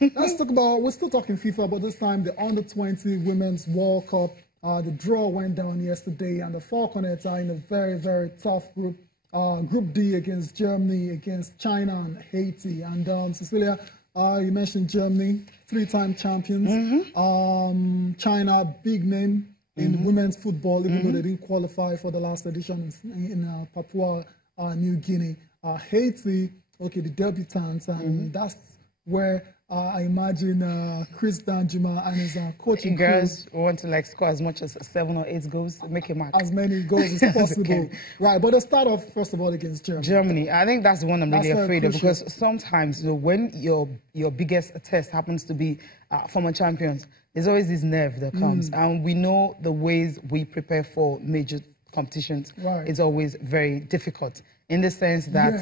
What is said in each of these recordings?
Let's talk about, we're still talking FIFA, but this time the Under-20 Women's World Cup. The draw went down yesterday, and the Falconets are in a very, very tough group. Group D against Germany, against China and Haiti. And Cecilia, you mentioned Germany, three-time champions. China, big name in women's football, even though they didn't qualify for the last edition in Papua New Guinea. Haiti, okay, the debutants, and that's where I imagine Chris Danjuma and his coaching girls want to score as much as 7 or 8 goals to make a mark. As many goals as possible. Right, but let's start off first of all against Germany. Germany, I think that's the one I'm really afraid of, because sometimes when your biggest test happens to be former champions, there's always this nerve that comes, and we know the ways we prepare for major competitions. Right. It's always very difficult in the sense that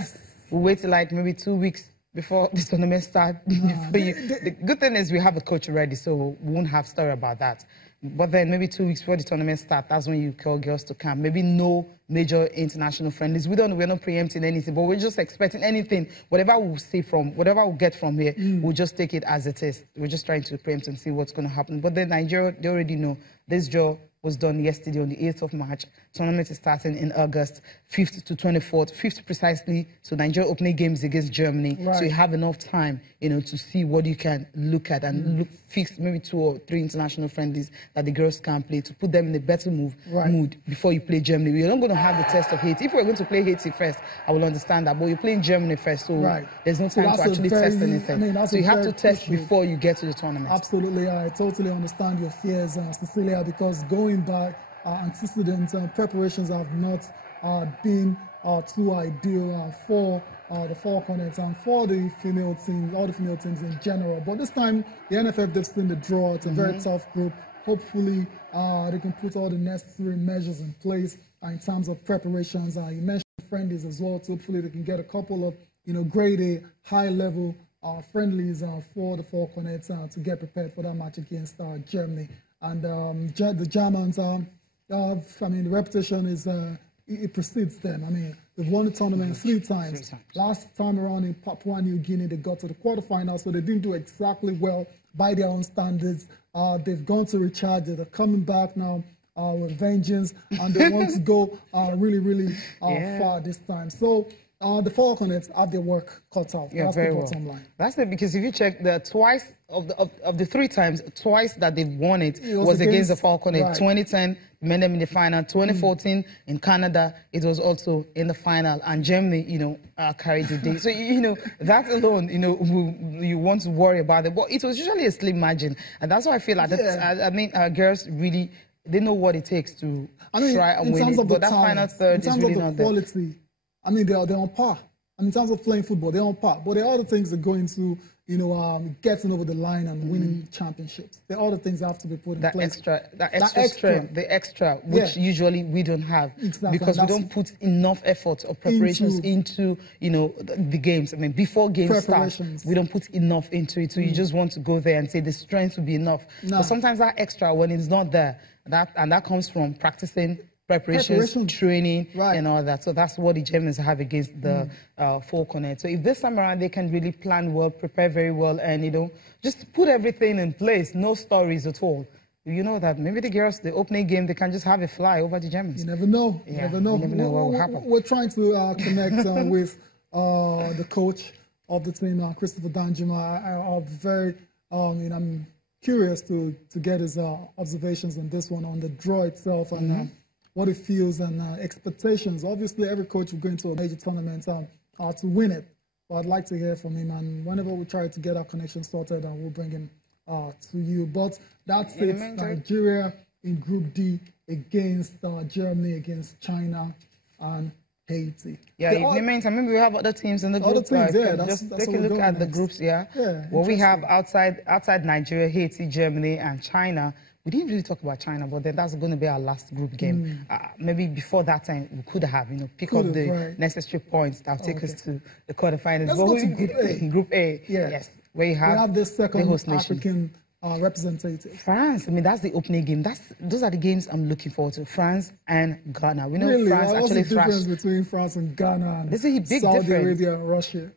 we wait maybe 2 weeks before the tournament starts. The good thing is we have a coach already, so we won't have story about that. But then maybe 2 weeks before the tournament starts, that's when you call girls to camp. Maybe no major international friendlies. We're not preempting anything, but we're just expecting anything. Whatever we'll see whatever we'll get from here, we'll just take it as it is. We're just trying to preempt and see what's going to happen. But then Nigeria, they already know this draw was done yesterday on the 8th of March. Tournament is starting in August, 5th to 24th, 5th precisely. So Nigeria opening games against Germany. Right. So you have enough time, to see what you can look at and fix maybe 2 or 3 international friendlies that the girls can play to put them in a better mood before you play Germany. We're not going to have the test of Haiti. If we're going to play Haiti first, I will understand that. But you're playing Germany first, so there's no time to actually test anything. So you have to test before you get to the tournament. Absolutely, I totally understand your fears, Cecilia, because going back, antecedents and preparations have not been too ideal for the Falconets and for the female teams, all the female teams in general. But this time, the NFF, they've seen the draw. It's a very tough group. Hopefully, they can put all the necessary measures in place in terms of preparations. You mentioned friendlies as well, so hopefully they can get a couple of, grade A, high-level friendlies for the Falconets to get prepared for that match against Germany. And the Germans, the reputation is, it precedes them. I mean, they've won the tournament 3 times. Last time around in Papua New Guinea, they got to the quarterfinals, so they didn't do exactly well by their own standards. They've gone to recharge. They're coming back now with vengeance, and they want to go really, really far this time. So the Falconets have their work cut out. That's the bottom line. That's it, because if you check twice of the 3 times, twice that they've won it was against the Falconets. 2010, met them in the final. 2014 in Canada, it was also in the final, and Germany, carried the day. So that alone, you want to worry about it. But it was usually a slim margin, and that's why I feel like I mean, our girls really, they know what it takes to try and win it. But that final third is really not there. I mean, they're on par. In terms of playing football, they're on par. But there are other things that go into, getting over the line and winning championships. There are other things that have to be put in place. That extra strength, the extra, which usually we don't have. Exactly. Because we don't put enough effort or preparations into the games. I mean, before games start, we don't put enough into it. So you just want to go there and say the strength will be enough. No. But sometimes that extra, when it's not there, that comes from practicing, preparation, training, and all that. So that's what the Germans have against the Falconets. So if this time around they can really plan well, prepare very well, and just put everything in place, no stories at all. You know that maybe the girls, the opening game, they can just have a fly over the Germans. You never know. You never know what will happen. We're trying to connect with the coach of the team, Christopher Danjuma. I'm curious to get his observations on this one, on the draw itself, and what it feels and expectations. Obviously, every coach will go into a major tournament to win it. But I'd like to hear from him, and whenever we try to get our connection sorted, we'll bring him to you. But that's it. Nigeria in Group D against Germany, against China and Haiti. Yeah, in the meantime, maybe we have other teams in the group. That's take a look at the groups, what we have outside Nigeria, Haiti, Germany, and China. We didn't really talk about China, but then that's going to be our last group game. Maybe before that time, we could have, pick up the necessary points that will take us to the quarterfinals. Let's go to Group A. Group A, yes. Where you have the second African representative. France, I mean, that's the opening game. Those are the games I'm looking forward to. France and Ghana. We know really? France What's the difference between France and Ghana and Saudi Arabia and Russia?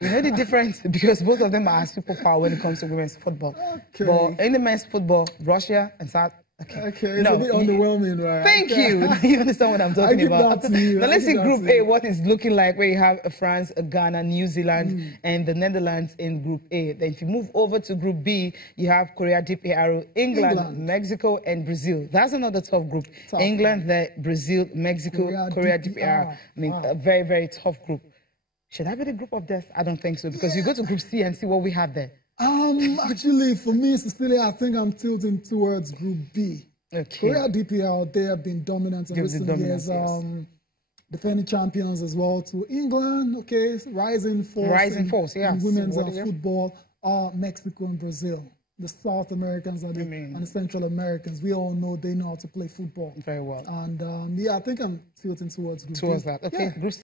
You know the difference? Because both of them are superpower when it comes to women's football. Okay. But in the men's football, Russia and South. Okay, it's a bit underwhelming, right? Thank you. You understand what I'm talking about. That to you. Now let's see Group A, what it's looking like, where you have France, Ghana, New Zealand, and the Netherlands in Group A. Then if you move over to Group B, you have Korea, DPR, England, Mexico, and Brazil. That's another tough group. England, Brazil, Mexico, Korea, DPR. I mean, a very, very tough group. Should that be the group of death? I don't think so, because you go to Group C and see what we have there. Actually, for me, Cecilia, I think I'm tilting towards Group B. Okay. Korea, DPR, they have been dominant in recent years. Yes. Defending champions as well. To England, okay, rising force, yes. In women's football. Mexico and Brazil. The South Americans and the Central Americans, we all know they know how to play football very well. And yeah, I think I'm tilting towards Group B. That. Okay. Yeah. Group